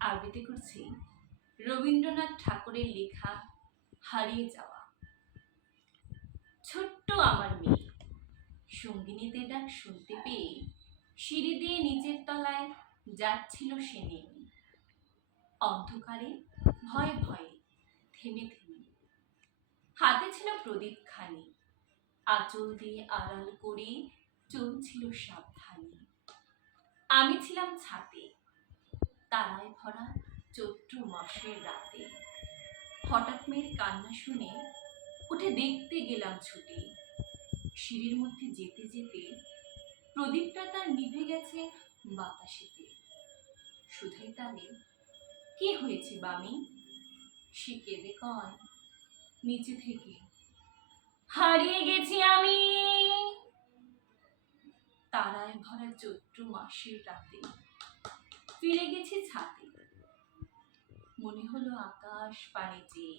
আবৃত্তি করছি রবীন্দ্রনাথ ঠাকুরের লেখা হারিয়ে যাওয়া। ছোট্ট আমার মেয়ে সঙ্গিনীদের ডাক শুনতে পেয়ে সিঁড়ি দিয়ে নিচের তলায় যাচ্ছিল সে নেমে। অন্ধকারে ভয়ে ভয়ে থেমে থেমে হাতে ছিল প্রদীপ খানি, আঁচল দিয়ে আড়াল করে চলছিল সাবধানে। আমি ছিলাম ছাতে, তারায় ভরা চৈত্র মাসের রাতে। হঠাৎ মেয়ের কান্না শুনে উঠে দেখতে গেলাম ছুটে। সিঁড়ির মধ্যে যেতে যেতে প্রদীপটা তার নিভে গেছে বাতাসেতে। শুধাই তারে, কি হয়েছে বামি? সে কেঁদে কয় নিচে থেকে, হারিয়ে গেছি আমি। তারায় ভরা চৈত্র মাসের রাতে ফিরে গেছি ছাতে। মনে হলো আকাশ পানে চেয়ে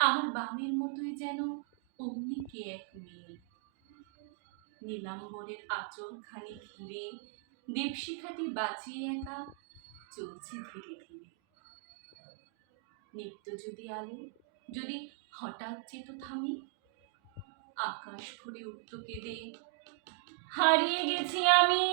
আমার বামের মতোই যেন অমনি কে এক মেয়ে। নীলাম্বরের আঁচল খানি ঘিরে দীপশিখাটি বাঁচিয়ে একা চলছে ধীরে ধীরে। নিত্য যদি আলো যদি হঠাৎ যেত থামি, আকাশ ভরে উঠত কেঁদে, হারিয়ে গেছি আমি।